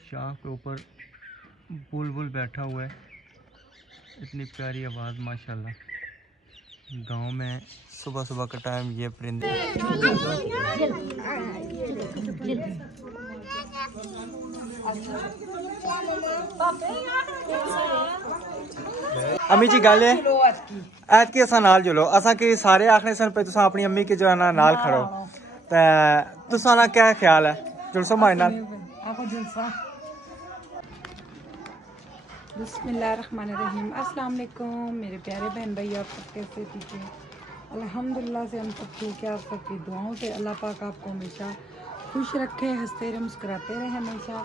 शाख के ऊपर बुलबुल बैठा हुआ है। इतनी प्यारी आवाज़ माशाल्लाह। गांव में सुबह सुबह का टाइम ये परिंदे। अम्मी जी गल ऐत की असां नाल जुलो, असां की सारे आखने सन पे तुसां अपनी अम्मी के जो है ना नाल खड़ो, ते तुसां ना क्या ख्याल है जुलसो हमारे नाल? बिस्मिल्लाहिर्रहमानिर्रहीम। अस्सलाम वालेकुम मेरे प्यारे बहन भाई, आप सब कैसे? ठीक है अल्हम्दुलिल्लाह से हम सब ठीक है। आप सबकी दुआओं से अल्लाह पाक आपको हमेशा खुश रखे, हंसते रहे, मुस्कुराते रहे हमेशा।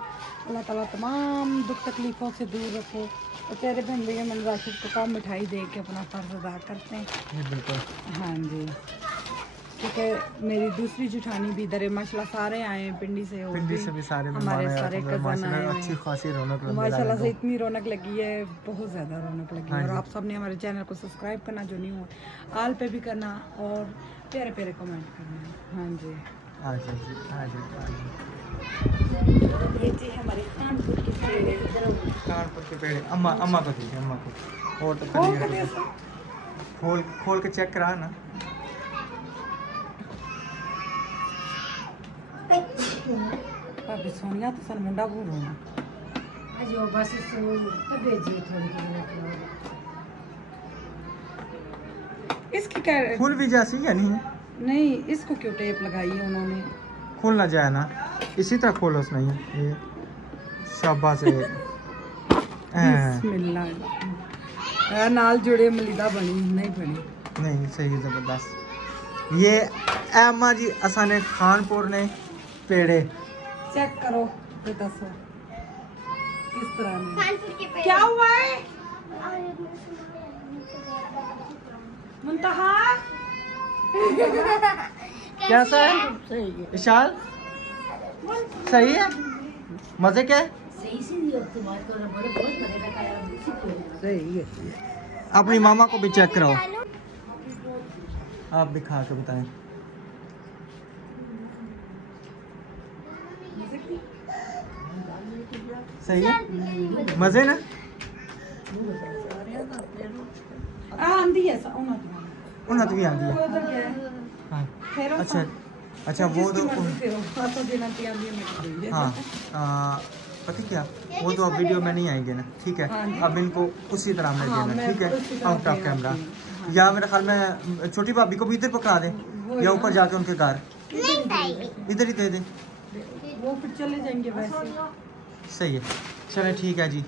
अल्लाह ताला तमाम दुख तकलीफ़ों से दूर रखे। और प्यारे बहन भैया मैंने राशिद को काम मिठाई दे के अपना फ़र्ज़ अदा करते हैं। बिल्कुल हाँ जी, ठीक है। मेरी दूसरी जुठानी भी इधर है माशाल्लाह, सारे आए हैं पिंडी से भी सारे हमारे सारे कज़न आए हैं। अच्छी खासी रौनक माशाल्लाह से इतनी रौनक लगी है, बहुत ज़्यादा रौनक लगी है। और आप सब ने हमारे चैनल को सब्सक्राइब करना, जो नहीं हुआ आल पे भी करना और प्यारे प्यारे कमेंट करना। हाँ जी ये जी हमारे कानपुर के पेड़। अम्मा को दीजिए, अम्मा को। और तो खोल के चेक करा ना। भाभी सोनिया तो सन मुंडा भूल होना अजो बस तो भेजिए थोड़ी इसकी क्या फूल भी जैसी या नहीं? नहीं, इसको क्यों टेप लगाई है उन्होंने? खोलना जाए ना, इसी तरह खोलो नहीं ये शाबाश है। बिस्मिल्लाह नाल जुड़े मलिदा बनी नहीं बनी नहीं सही ज़बरदस्त। ये अम्मा जी असा ने खानपुर ने पेड़े चेक करो तो दसो किस तरह में क्या हुआ है। मुंतहा कैसा है? सही है, विशाल सही है? मजे क्या है? सही से बात कर रहा बड़े बहुत मजे का खाया। सही है। अपनी मामा को भी चेक कराओ, आप भी खा के बताएं। सही है? मजे ना? आंधी है उन्हें तो भी आंधी है। हाँ अच्छा वो तो हाँ पता क्या, वो तो अब वीडियो में नहीं आएंगे ना, ठीक है। अब इनको उसी तरह में देना, ठीक है, आउट ऑफ कैमरा। या मेरे ख्याल में छोटी भाभी को भी इधर पकड़ा दे या ऊपर जाके उनके घर इधर ही दे दे, वो फिर चले जाएंगे वैसे। सही है, चले ठीक है जी,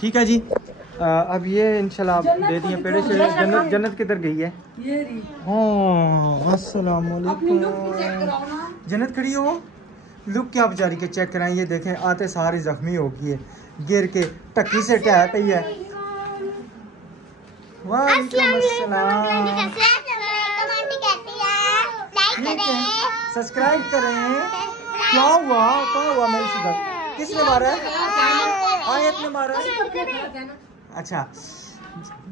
ठीक है जी। अब ये इंशाल्लाह दे दिए पेड़े से। जन्नत किधर गई है? ये रही। हाँ अस्सलाम वालेकुम। जन्नत खड़ी हो, लुक क्या बेचारी के चेक कराएं। ये देखें आते सारी जख्मी हो गई है, गिर के टक्की से टह पई है। वालेकुम अस्सलाम, सब्सक्राइब करें। क्या हुआ मेरी सुधर? किसने मारा है? आयत ने मारा है। अच्छा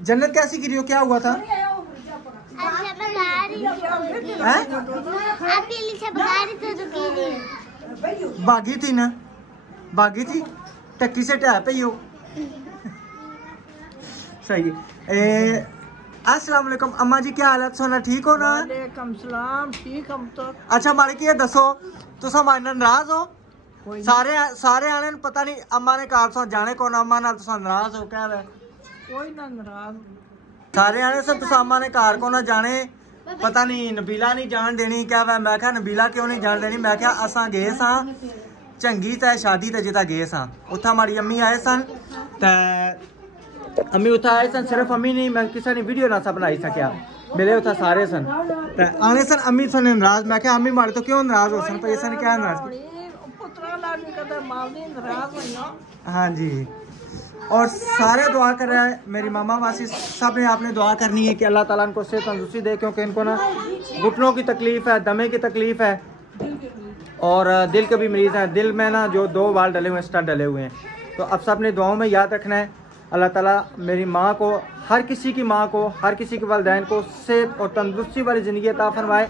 जन्नत कैसी गिरी हो, क्या हुआ था? भागी थी ना, भागी थी, टक्की से टह पे हो। सही है। अस्सलाम वालेकुम अम्मा जी, क्या हालत सोना, ठीक हो ना? वालेकुम सलाम, ठीक हम तो। अच्छा मालिक ये दसो तुस हमारे नाराज हो? सारे आने पता नहीं अम्मा ने कार जाने कौन अम्मा ना तुस नाराज हो? क्या है कोई ना नाराज, सारे आने सन तुस अम्मा ने कार को ना जाने, पता नहीं नबीला नहीं जान देनी। क्या है मैं क्या नबीला क्यों नहीं जान देनी? मैं क्या असा गए सा चंगी ते शादी ते जिता गए सा, उत्था हमारी अम्मी आए सन ते अम्मी उत्था आए सन। सिर्फ अम्मी नहीं, मैं किसी ने वीडियो ना सा बनाई सकिया, मेरे उत्था सारे सन ते आने सन। अम्मी सन नाराज, मैं क्या अम्मी मारे तो क्यों नाराज हो सन? पैसा ने क्या नाराज? हाँ जी, और सारे दुआ कर रहे हैं, मेरी मामा वासी सब ने आपने दुआ करनी है कि अल्लाह ताला इनको सेहत तंदुरुस्ती दे, क्योंकि इनको ना घुटनों की तकलीफ़ है, दमे की तकलीफ़ है और दिल के भी मरीज़ हैं। दिल में ना जो 2 बाल डले हुए हैं, स्टड डले हुए हैं, तो अब सब ने दुआओं में याद रखना है। अल्लाह ताला मेरी माँ को, हर किसी की माँ को, हर किसी के वालिदैन को सेहत और तंदुरुस्ती वाली ज़िंदगी अता फरमाए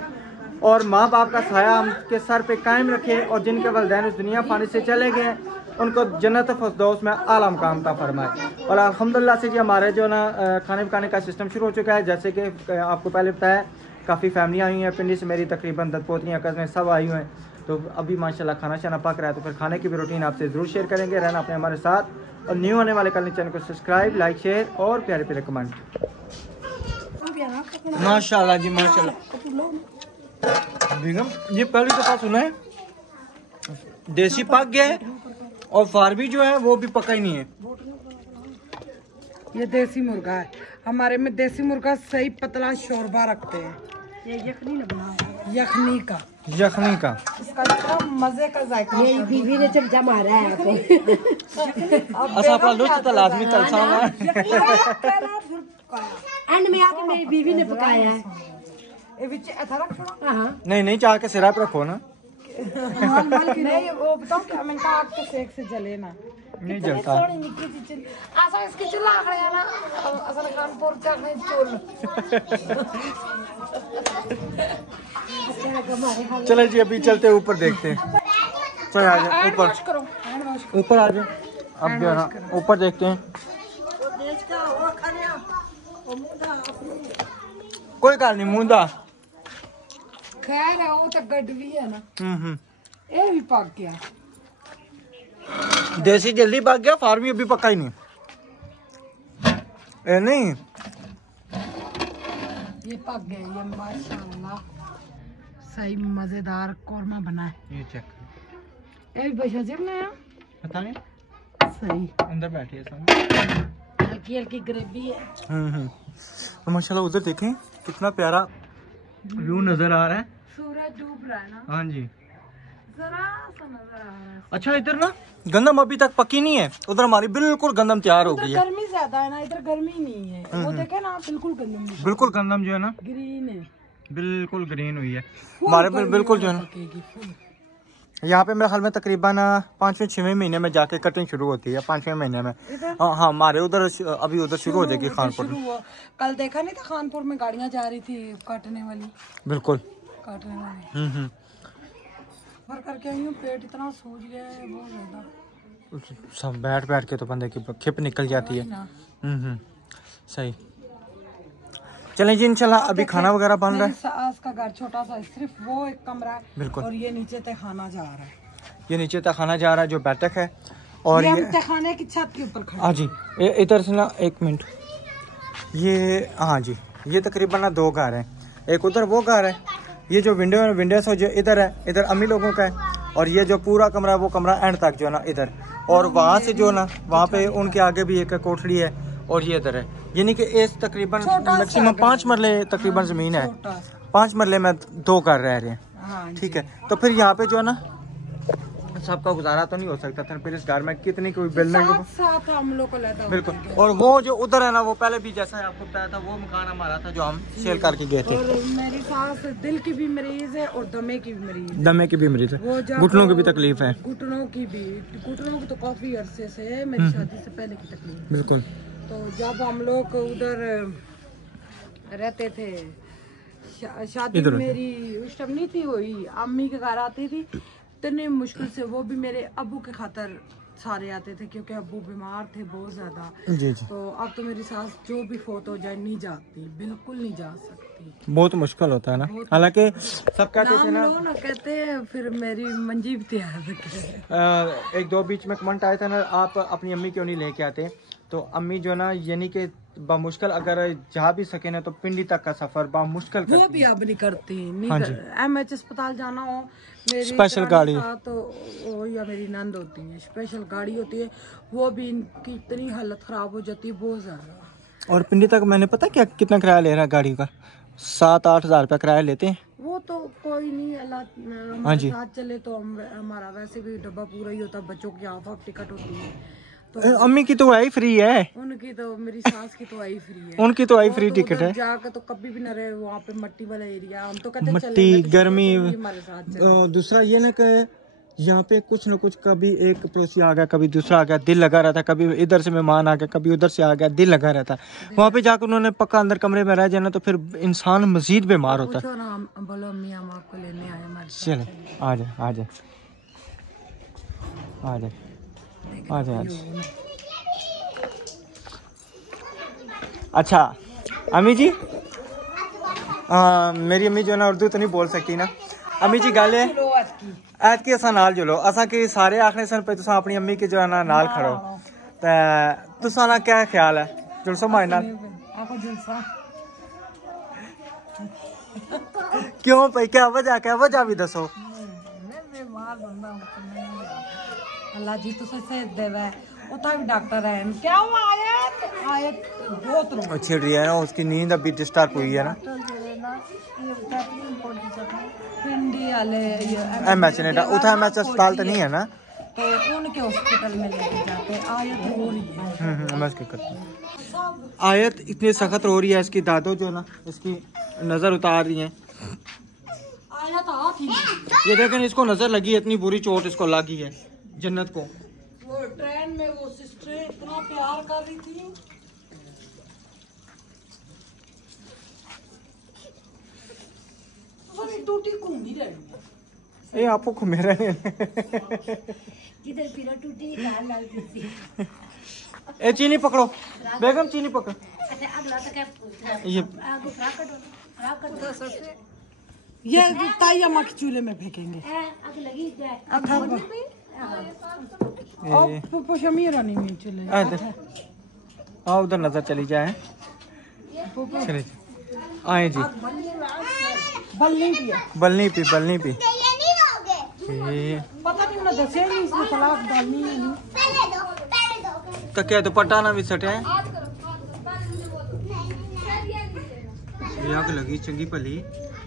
और माँ बाप का साया उनके सर पे कायम रखे, और जिनके वालिदैन उस दुनिया फानी से चले गए उनको जन्नत फ़िरदौस में आला मकाम अता फरमाए। और अल्हम्दुलिल्लाह से जी हमारे जो ना खाने पकाने का सिस्टम शुरू हो चुका है। जैसे कि आपको पहले बताया काफ़ी फैमिलियाँ आई हैं पिंडी से, मेरी तकरीबन 10 पोतियाँ कज़नें सब आई हुए हैं। तो अभी माशाल्लाह खाना शाना पक रहा है, तो फिर खाने की भी रूटीन आपसे ज़रूर शेयर करेंगे। रहना अपने हमारे साथ और न्यू आने वाले कल चैनल को सब्सक्राइब, लाइक, शेयर और प्यारे प्यारे कमेंट। माशाल्लाह जी माशाल्लाह। बेगम ये पहली दफ़ा सुना है देसी पक गया है और फारवी जो है वो भी पका ही नहीं है। ये देसी मुर्गा है, हमारे में देसी मुर्गा सही पतला शोरबा रखते हैं। ये यखनी यखनी का इसका इतना मजे का जायका। ये बीवी ने चमचा मारा है आपको। असा अपना लुत्फ तो लाजमी तलसा है। एंड में आके मेरी बीवी ने पकाया है। ये विच ऐसा रख छोड़ा। हाँ नहीं चाह के सिरा पे रखो ना। नहीं वो बताओ क्या मैंने कहा आपके सेक से जले ना। नहीं जलता। ऐसा इसकी चूल्हा खड़ा ना असल कानपुर का चूल। चलो जी अभी चलते ऊपर देखते हैं। चल आ जाओ ऊपर आ जाओ। अब जो है ना ऊपर देखते हैं। कोई गल नहीं मुंदा खैर है वो तो गड भी है ना। ये भी पक गया। देसी जल्दी पक गया, फार्मी अभी पका ही नहीं। ए नहीं ये पक गया। ये माशाल्लाह सही मजेदार कौरमा बना है। ये चेक ये भी बशा जी बनाया। पता नहीं सही अंदर बैठी है सामने। हल्की हल्की ग्रेवी है। तो माशाल्लाह उधर देखें कितना प्यारा व्यू नजर आ रहा है। सूरज डूब रहा है ना। हाँ जी जरा सा नजर आ रहा है। अच्छा इधर ना गंदम अभी तक पकी नहीं है, उधर हमारी बिल्कुल गंदम तैयार हो गई है। गर्मी ज्यादा है ना, इधर गर्मी नहीं है। वो देखे ना बिल्कुल गंदम बिल्कुल गंदम जो है ना ग्रीन है, बिल्कुल ग्रीन हुई है हमारे बिल्कुल जो है ना। यहाँ पे मेरे ख्याल में तकरीबन 5वें-6वें महीने में जाके कटिंग शुरू होती है। 5वें महीने में हाँ हमारे उधर अभी उधर शुरू हो जाएगी खानपुर में। कल देखा नहीं था खानपुर में गाड़ियाँ जा रही थी काटने वाली। बिल्कुल काटने वाली पर करके आई हूँ। पेट इतना सूज गया है बहुत ज्यादा। सब बैठ बैठ के तो बंदे की खिप निकल जाती है। सही चलें जी इंशाल्लाह अभी खाना वगैरह बन रहा है। सास का घर छोटा सा सिर्फ वो एक कमरा है बिल्कुल। और ये नीचे तक खाना जा रहा है। ये नीचे तक खाना जा रहा है जो बैठक है। और ये खाने की छत के ऊपर खड़े। हाँ जी इधर से ना एक मिनट ये हाँ जी ये तकरीबन ना 2 घर हैं। एक उधर वो घर है, ये जो विंडो से जो इधर है इधर अम्मी लोगों का है। और ये जो पूरा कमरा है वो कमरा एंड तक जो है ना इधर। और वहाँ से जो ना वहाँ पे उनके आगे भी एक कोठड़ी है और ये इधर है। यानी कि इस तकरीबन मैक्सिमम 5 मरले तकरीबन ज़मीन है। 5 मरले में 2 घर रह रहे हैं। ठीक है तो फिर यहाँ पे जो है ना सबका गुजारा तो नहीं हो सकता था। फिर इस घर में कितनी कोई बिल्डिंग साथ हम लोग को लेता बिल्कुल। और वो जो उधर है ना वो पहले भी जैसा आपको बताया था वो मकान हमारा था जो हम सेल करके गए थे। और मेरी सास दिल की भी मरीज है और दमे की भी मरीज है। दमे की भी मरीज है, घुटनों की भी तकलीफ है। घुटनों की तो काफी अरसे से है, मेरी शादी से पहले की तकलीफ। बिल्कुल। तो जब हम लोग उधर रहते थे शादी मेरी उस टाइम नहीं थी हुई, अम्मी के घर आती थी इतने मुश्किल से। वो भी मेरे अब्बू के खातर सारे आते थे क्योंकि अब्बू बीमार थे बहुत ज्यादा। जी जी। तो अब तो मेरी सास जो भी फोत हो जाए नहीं जाती, बिल्कुल नहीं जा सकती। बहुत मुश्किल होता है ना। हालांकि सब कहते थे ना कहते हैं फिर मेरी मंजी भी तैयार। 1-2 बीच में कमेंट आया था ना आप अपनी अम्मी क्यों नहीं लेके आते। तो अम्मी जो ना यानी कि बामुश्किल अगर जा भी सके ना तो पिंडी तक का सफर बामुश्किल वो भी अब नहीं करती। MH अस्पताल जाना हो मेरी स्पेशल गाड़ी तो या मेरी नंद होती है, स्पेशल गाड़ी होती है। वो भी इनकी इतनी हालत खराब हो जाती है बहुत ज्यादा। और पिंडी तक मैंने पता क्या कितना किराया ले रहा है गाड़ी का 7-8 हज़ार रुपया किराया लेते हैं। वो तो कोई नहीं अल्लाह हमारे साथ चले तो हमारा वैसे भी डब्बा पूरा ही होता। बच्चों की हाफ टिकट होती है तो अम्मी की तो आई फ्री है। उनकी तो मेरी सास की तो आई फ्री है। उनकी तो आई फ्री टिकट है। जाकर तो कभी भी न रहे वहाँ पे मट्टी वाला एरिया। हम तो कहते मट्टी गर्मी। हमारे साथ दूसरा ये ना कि यहाँ पे कुछ न कुछ कभी एक पड़ोसी आ गया कभी दूसरा आ गया, दिल लगा रहता। कभी इधर से मेहमान आ गया कभी उधर से आ गया, दिल लगा रहता। वहाँ पे जाकर उन्होंने पक्का अंदर कमरे में रह जाना तो फिर इंसान मजीद बीमार होता है। बोलो अम्मी हम आपको लेने आए। चले आ जाए आ जाए आ जाए। अच्छा अच्छा अम्मी जी मेरी अम्मी जो है ना उर्दू तो नहीं बोल सकती ना। अम्मी जी गल है ऐत की असा नाल जुलो असा कि सारे आखने सन पे तुसा अपनी अम्मी के जो है ना नाल खड़ो ते तुसा ना क्या ख्याल है जुलसो माए नाल क्यों भाई क्या वजह भी दसो। अल्लाह जी तुसे सेहत देवे उता भी डॉक्टर है क्या हुआ आयत बहुत रो अच्छी रही है ना उसकी नींद अभी डिस्टर्ब हुई है ना। पिंडी वाले एमएच ने उठा एमएच अस्पताल तो नहीं है ना तो उनके हॉस्पिटल में लेके जाते आयत रो रही है एमएच के करते आयत इतनी सख्त रो रही है इसकी दादो जो ना इसकी नजर उतार रही है। आयत हाथ ही ये देखें इसको नजर लगी है इतनी बुरी चोट इसको लगी है जन्नत को। वो ट्रेन में वो सिस्टर इतना प्यार कर रही थी टूटी घूमी रही ये आपको घूमे रहे किधर फिरा टूटी लाल लाल किसी ए चीनी पकड़ो बेगम चीनी पकड़। अच्छा अगला तो क्या ये आगो फ्राक कटो सबसे ये ताई अम्मा के चूल्हे में फेंकेंगे आग लगी जाए अब पुशमीरा नहीं हुई चूल्हे आओ उधर नजर चली जाए चले आए जी बलनी पी पता नहीं ना दसे नहीं इसमें तलाक डालनी है तो क्या दुपट्टा ना भी सटे हैं आग लगी चंगी भली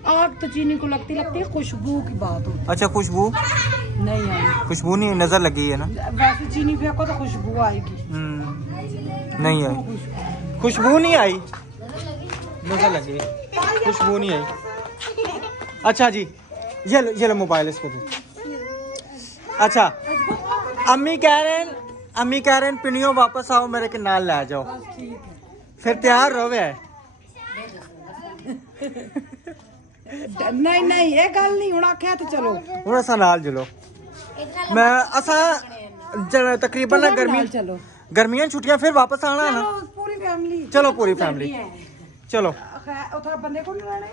आग तो चीनी को लगती है खुशबू की बात होती। अच्छा खुशबू नहीं आई खुशबू नहीं नजर लगी है ना वैसे चीनी फेंको तो खुशबू आएगी नहीं आई खुशबू नहीं आई नजर लगी खुशबू नहीं आई। अच्छा जी ये लो मोबाइल इसको दो। अच्छा अम्मी कह रहे हैं पिनियो वापस आओ मेरे के नाल ले जाओ फिर तैयार रहो है नहीं ये गल नहीं हुण आख्या तो चलो हुण असा नाल जुलो मैं असा तकरीबन ना गर्मियां छुट्टियां फिर वापस आना ना पूरी फैमिली चलो पूरी फैमिली चलो उधर बंदे को नहीं रहने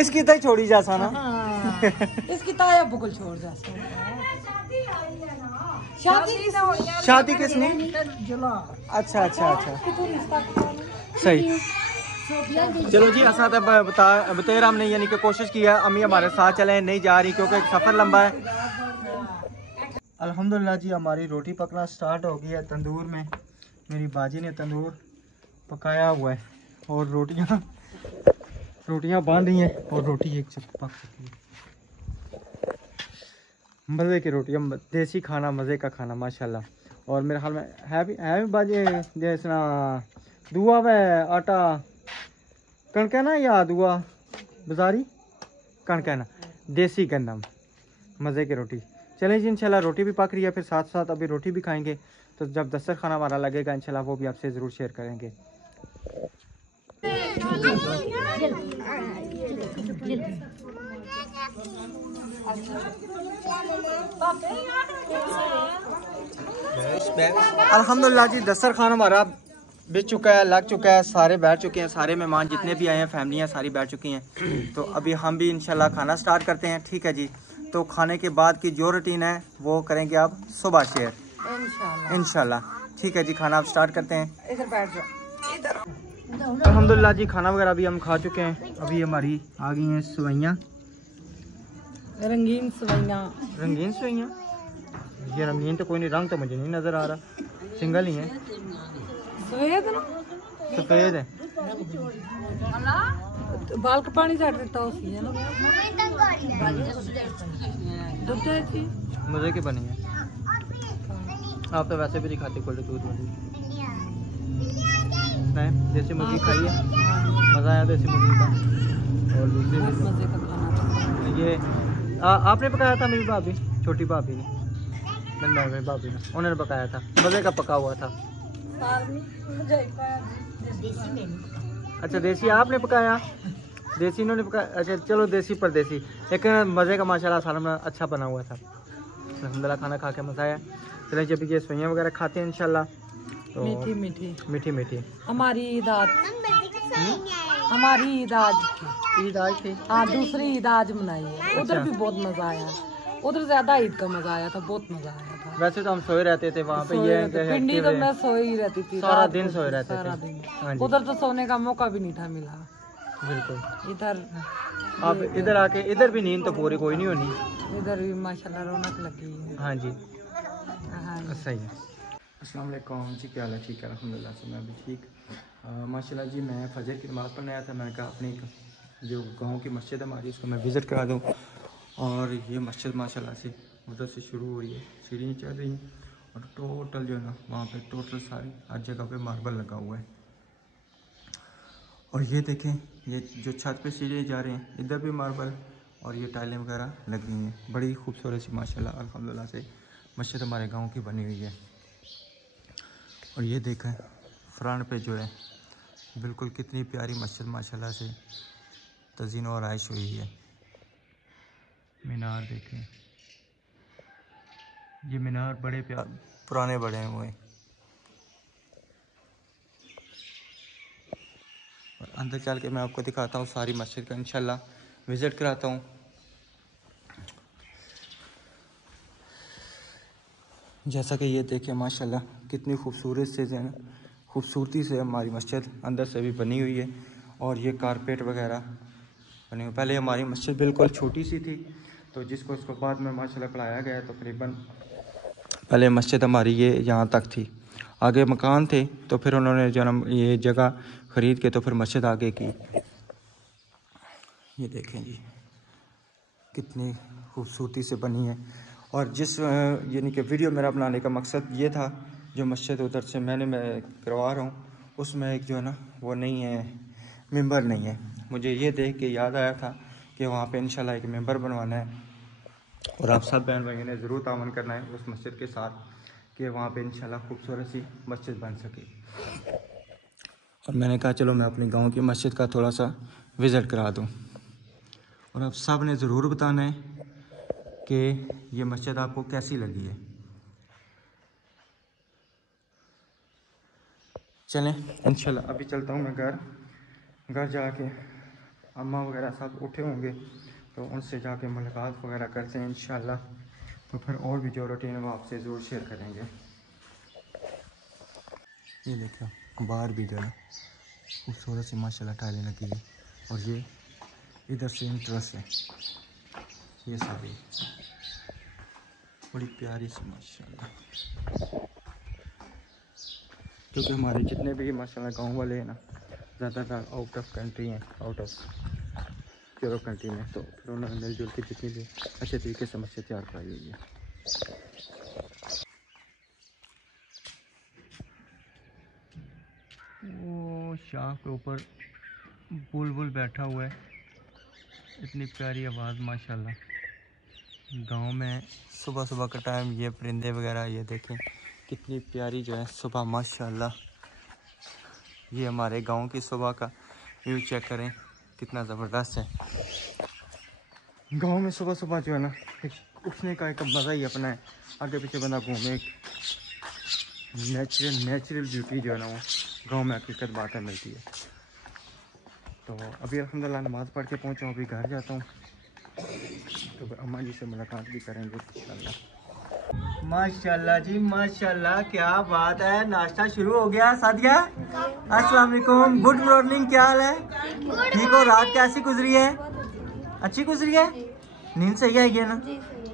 इसकी तो छोड़ी जा सा ना इसकी ताया बुगल छोड़ जा शादी किसने अच्छा सही चलो जी असा तो बतेर हमने यानी कि कोशिश की है अम्मी हमारे साथ चले नहीं जा रही क्योंकि सफ़र लंबा है। अल्हम्दुलिल्लाह जी हमारी रोटी पकना स्टार्ट हो गई है तंदूर में। मेरी बाजी ने तंदूर पकाया हुआ है और रोटियां बांध रही हैं और रोटी एक पक चुकी है। मज़े की रोटियां देसी खाना मज़े का खाना माशाल्लाह। और मेरे ख्याल में है भी बाजी जैसा दुआ व आटा कणक है ना या दुआ बाजारी कणक है ना देसी गंदम मज़े की रोटी। चलें जी इंशाल्लाह रोटी भी पक रही है फिर साथ साथ अभी रोटी भी खाएंगे तो जब दस्तरखाना खाना हमारा लगेगा इंशाल्लाह वो भी आपसे ज़रूर शेयर करेंगे। अल्हम्दुलिल्लाह जी दस्तरखाना हमारा बिछ चुका है लग चुका है सारे बैठ चुके हैं सारे मेहमान जितने भी आए हैं फैमिलियाँ सारी बैठ चुकी हैं। तो अभी हम भी इंशाल्लाह खाना स्टार्ट करते हैं ठीक है जी। तो खाने के बाद की जो रूटीन है वो करेंगे आप सुबह शेयर इंशाल्लाह ठीक है जी। खाना आप स्टार्ट करते हैं इधर बैठ जाओ इधर। अल्हम्दुलिल्लाह जी खाना वगैरह भी हम खा चुके हैं। अभी हमारी आ गई हैं सवैयाँ रंगीन सवैयाँ ये रंगीन तो कोई नहीं रंग तो मुझे नहीं नज़र आ रहा सिंगल ही है सफ़ेद है बाल का पानी छाट देता है ना मज़े की बनी है। आप तो वैसे भी नहीं खाते कोल्ड दूध वाली देसी मुर्गी खाई है मज़ा आया देसी मुर्गी का। और दूसरी मजे का खाना ये आपने पकाया था मेरी भाभी छोटी भाभी ने मेरी भाभी ने उन्होंने पकाया था मज़े का पका हुआ था। अच्छा देसी आपने पकाया देसी इन्होंने पकाया। अच्छा चलो देसी परदेसी लेकिन मज़े का माशाल्लाह सारा अच्छा बना हुआ था। अल्हम्दुलिल्लाह खाना खा के मज़ा आया। चलें जब ये सोइयाँ वगैरह खाते हैं इंशाल्लाह तो मीठी मीठी मीठी मीठी हमारी ईद आज हमारी ईद आज ईद आज थी। हाँ दूसरी ईद आज मनाई है। उधर भी बहुत मजा आया, उधर ज्यादा ईद का मजा आया था, बहुत मजा आया था। वैसे तो हम सोए रहते थे वहाँ पे, ये पिंडी तो मैं सोई ही रहती थी सारा दिन सोए रहते सारा थे। दिन। हाँ जी उधर तो सोने का मौका भी नहीं था मिला। बिल्कुल। इधर अब इधर आके इधर भी नींद तो पूरी कोई नहीं होनी। इधर भी माशाल्लाह रौनक लगी है। हाँ जी हाँ सही है। अस्सलाम वालेकुम जी, क्या हाल है? ठीक है अल्हम्दुलिल्लाह से मैं भी ठीक। माशाल्लाह जी मैं फजर की नमाज़ पढ़ने आया था। मैं कहा अपनी जो गांव की मस्जिद है हमारी उसको मैं विज़िट करा दूं। और ये मस्जिद माशाल्लाह से उधर से शुरू हो रही है, सीढ़ी चढ़ रही है और टोटल जो है ना वहाँ पे टोटल सारी हर जगह पे मार्बल लगा हुआ है। और ये देखें ये जो छत पे सीढ़ी जा रहे हैं इधर भी मार्बल और ये टाइलें वगैरह लगी हुई हैं। बड़ी खूबसूरत सी माशाल्लाह अल्हम्दुलिल्लाह से मस्जिद हमारे गांव की बनी हुई है। और ये देखें फ्रंट पे जो है बिल्कुल कितनी प्यारी मस्जिद माशाल्लाह से तज़ीन और आइश हुई है। मीनार देखें, ये मीनार बड़े पुराने बड़े हुए हैं। और अंदर चल के मैं आपको दिखाता हूँ सारी मस्जिद का इंशाल्लाह विज़िट कराता हूँ। जैसा कि ये देखें माशाल्लाह कितनी खूबसूरत से जो है ना खूबसूरती से हमारी मस्जिद अंदर से भी बनी हुई है। और ये कारपेट वगैरह बने हुए। पहले हमारी मस्जिद बिल्कुल छोटी सी थी तो जिसको इसको बाद में माशाल्लाह बढ़ाया गया। तकरीबन पहले मस्जिद हमारी ये यहाँ तक थी, आगे मकान थे तो फिर उन्होंने जो ना ये जगह ख़रीद के तो फिर मस्जिद आगे की। ये देखें जी कितनी खूबसूरती से बनी है। और जिस यानी कि वीडियो मेरा बनाने का मकसद ये था, जो मस्जिद उधर से मैं करवा रहा हूँ उसमें एक जो है ना वो नहीं है, मेंबर नहीं है। मुझे ये देख के याद आया था कि वहाँ पे इंशाल्लाह एक मेंबर बनवाना है और आप सब बहन भाइयों ने ज़रूर तावन करना है उस मस्जिद के साथ कि वहाँ पे इंशाल्लाह खूबसूरत सी मस्जिद बन सके। और मैंने कहा चलो मैं अपने गाँव की मस्जिद का थोड़ा सा विज़िट करा दूँ। और आप सब ने ज़रूर बताना है कि ये मस्जिद आपको कैसी लगी है। चलें इंशाल्लाह अभी चलता हूँ मैं घर जाके अम्मा वगैरह सब उठे होंगे तो उनसे जाके मुलाकात वगैरह करते हैं इंशाल्लाह। तो फिर और भी जो रूटीन है वो आपसे ज़रूर शेयर करेंगे। ये देखो बाहर भी जो है खूबसूरत सी माशाल्लाह टाइलें लगी है। और ये इधर से इंट्रेस है, ये सारी बड़ी प्यारी सी माशाल्लाह। क्योंकि हमारे जितने भी माशाल्लाह गांव वाले हैं ना ज़्यादातर आउट ऑफ कंट्री हैं, आउट ऑफ यूरोप कंट्री में, तो फिर उन्होंने मिलजुल के जितनी भी अच्छे तरीके से मस्जिद तैयार कराई हुई है। वो शाह के ऊपर बुलबुल बैठा हुआ है, इतनी प्यारी आवाज़ माशाल्लाह। गांव में सुबह सुबह का टाइम ये परिंदे वगैरह ये देखें कितनी प्यारी जो है सुबह माशाल्लाह। ये हमारे गांव की सुबह का व्यू चेक करें कितना ज़बरदस्त है। गांव में सुबह सुबह जो है ना एक उठने का एक मज़ा ही अपना है। आगे पीछे बंदा घूमे, नेचुरल ब्यूटी जो है ना वो गांव में हकीकत बातें मिलती है। तो अभी अल्हम्दुलिल्लाह नमाज़ पढ़ के पहुँचा हूँ, अभी घर जाता हूँ तो अम्मा जी से मुलाकात भी करेंगे इंशाल्लाह। माशाल्लाह जी माशाल्लाह, क्या बात है। नाश्ता शुरू हो गया। सादिया अस्सलाम वालेकुम, गुड मॉर्निंग, क्या हाल है? ठीक हो? रात कैसी गुजरी है? अच्छी गुजरी है? नींद सही आई है ना?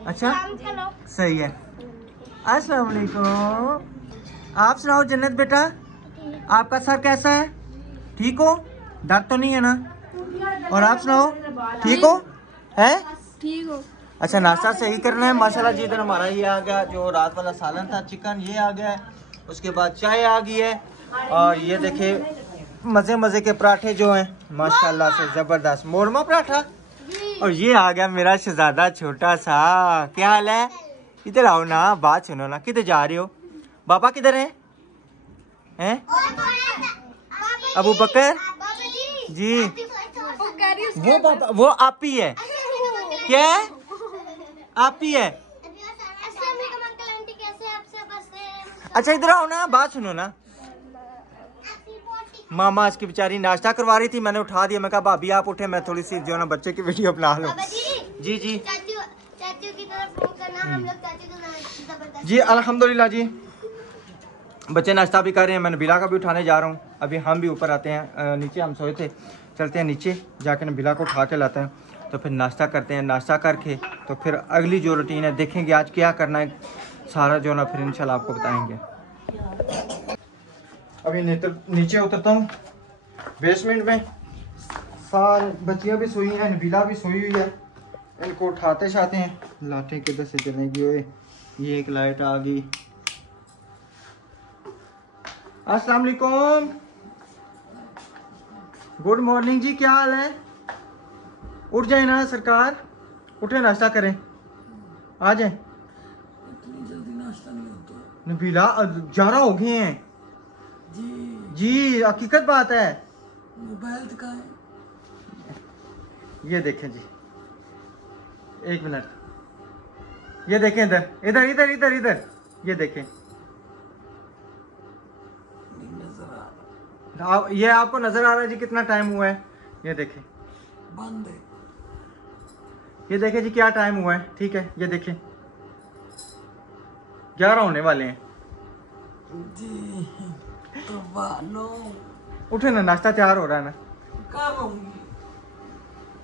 अच्छा सही है। अस्सलाम वालेकुम। आप सुनाओ जन्नत बेटा, आपका सर कैसा है? ठीक हो? दर्द तो नहीं है ना? और आप सुनाओ ठीक हो? है ठीक हो? अच्छा नाश्ता सही करना है माशाल्लाह जी। इधर हमारा ये आ गया जो रात वाला सालन था चिकन, ये आ गया है। उसके बाद चाय आ गई है और ये देखिए मज़े मज़े के पराठे जो हैं माशाल्लाह से ज़बरदस्त मोरमा पराठा। और ये आ गया मेरा शहजादा छोटा सा। क्या हाल है? इधर आओ ना, बात सुनो ना। किधर जा रहे हो? बाबा किधर है? हैं? अबू बकर जी, वो बाबा वो आप ही है। क्या है? आप ही है? अच्छा इधर आओ ना, बात सुनो ना। मामा आज की बेचारी नाश्ता करवा रही थी, मैंने उठा दिया। मैं कहा भाभी आप उठे, मैं थोड़ी सी जो ना बच्चे की वीडियो बना लूं। जी जी चाचू की तरफ फोन करना, हम लोग चाचू को जबरदस्ती। जी अल्हम्दुलिल्लाह जी, बच्चे नाश्ता भी कर रहे हैं, मैंने बिला का भी उठाने जा रहा हूँ। अभी हम भी ऊपर आते हैं, नीचे हम सोए थे, चलते हैं नीचे जाके बिला को उठा के लाते हैं, तो फिर नाश्ता करते हैं। नाश्ता करके तो फिर अगली जो रूटीन है देखेंगे आज क्या करना है, सारा जो ना फिर इंशाल्लाह आपको बताएंगे। अभी नीचे उतरता हूँ बेसमेंट में। सारे बच्चियाँ भी सोई हैं, नबीला भी सोई हुई है, इनको उठाते चाहते हैं। लाइटें किधर से चलेंगी? ओए ये एक लाइट आ गई। अस्सलाम वालेकुम, गुड मॉर्निंग जी, क्या हाल है? उठ जाए ना सरकार, उठे नाश्ता करें, आ जाए। इतनी जल्दी नाश्ता नहीं होता। नबीला 11 हो गए हैं जी, हकीकत बात है। मोबाइल दिखाएं। ये देखें जी, एक मिनट, ये देखें इधर इधर इधर इधर इधर, ये देखें। ये आपको नजर आ रहा है जी कितना टाइम हुआ है? ये देखें, बंद है। ये देखें जी क्या टाइम हुआ है, ठीक है? ये देखें 11 होने वाले हैं जी। तो वालो उठे ना, नाश्ता तैयार हो रहा है ना।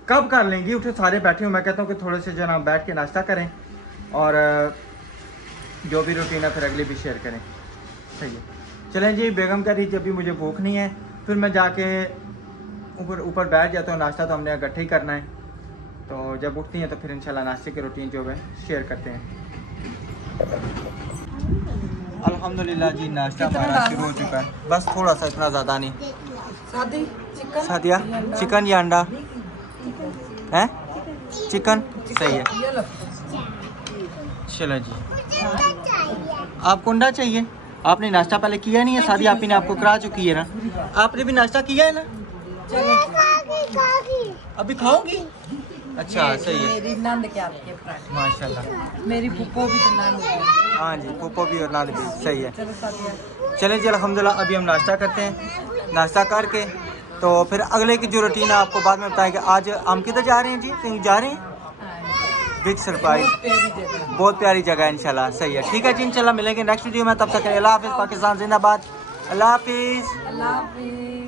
कब कर लेंगी? उठे, सारे बैठे हो। मैं कहता हूँ कि थोड़े से जो ना बैठ के नाश्ता करें और जो भी रूटीन है फिर अगली भी शेयर करें। सही है, चलें जी। बेगम कह रही थी अभी मुझे भूख नहीं है, फिर मैं जाके ऊपर बैठ जाता हूँ। नाश्ता तो हमने इकट्ठे ही करना है, तो जब उठती हैं तो फिर इंशाल्लाह नाश्ते की रूटीन जो है शेयर करते हैं। अल्हम्दुलिल्लाह जी, नाश्ता हमारा शुरू हो चुका है। बस थोड़ा सा, इतना ज़्यादा नहीं। सादिया चिकन या अंडा है? चिकन, सही है। चलो जी, आपको अंडा चाहिए? आपने नाश्ता पहले किया नहीं है? सादी आपी ने आपको करा चुकी है ना। आपने भी नाश्ता किया है ना? अभी खाओगी? अच्छा सही है, मेरी नंद के आपके माशाल्लाह। मेरी पुप्पो भी तो नंद है। हाँ जी, पुप्पो भी और नाद भी, सही है। चलो सादिया, चलें जी अल्हम्दुलिल्लाह, अभी हम नाश्ता करते हैं। नाश्ता करके तो फिर अगले की जो रूटीन है आपको बाद में बताएंगे। आज हम किधर जा रहे हैं जी? कहीं जा रहे हैं? बिग सरप्राइज, बहुत प्यारी जगह है इंशाल्लाह। सही है, ठीक है जी, इंशाल्लाह मिलेंगे नेक्स्ट वीडियो में। तब तक अल्लाह हाफिज़, पाकिस्तान जिंदाबाद। अल्लाह हाफिज़। अल्लाह हाफिज़।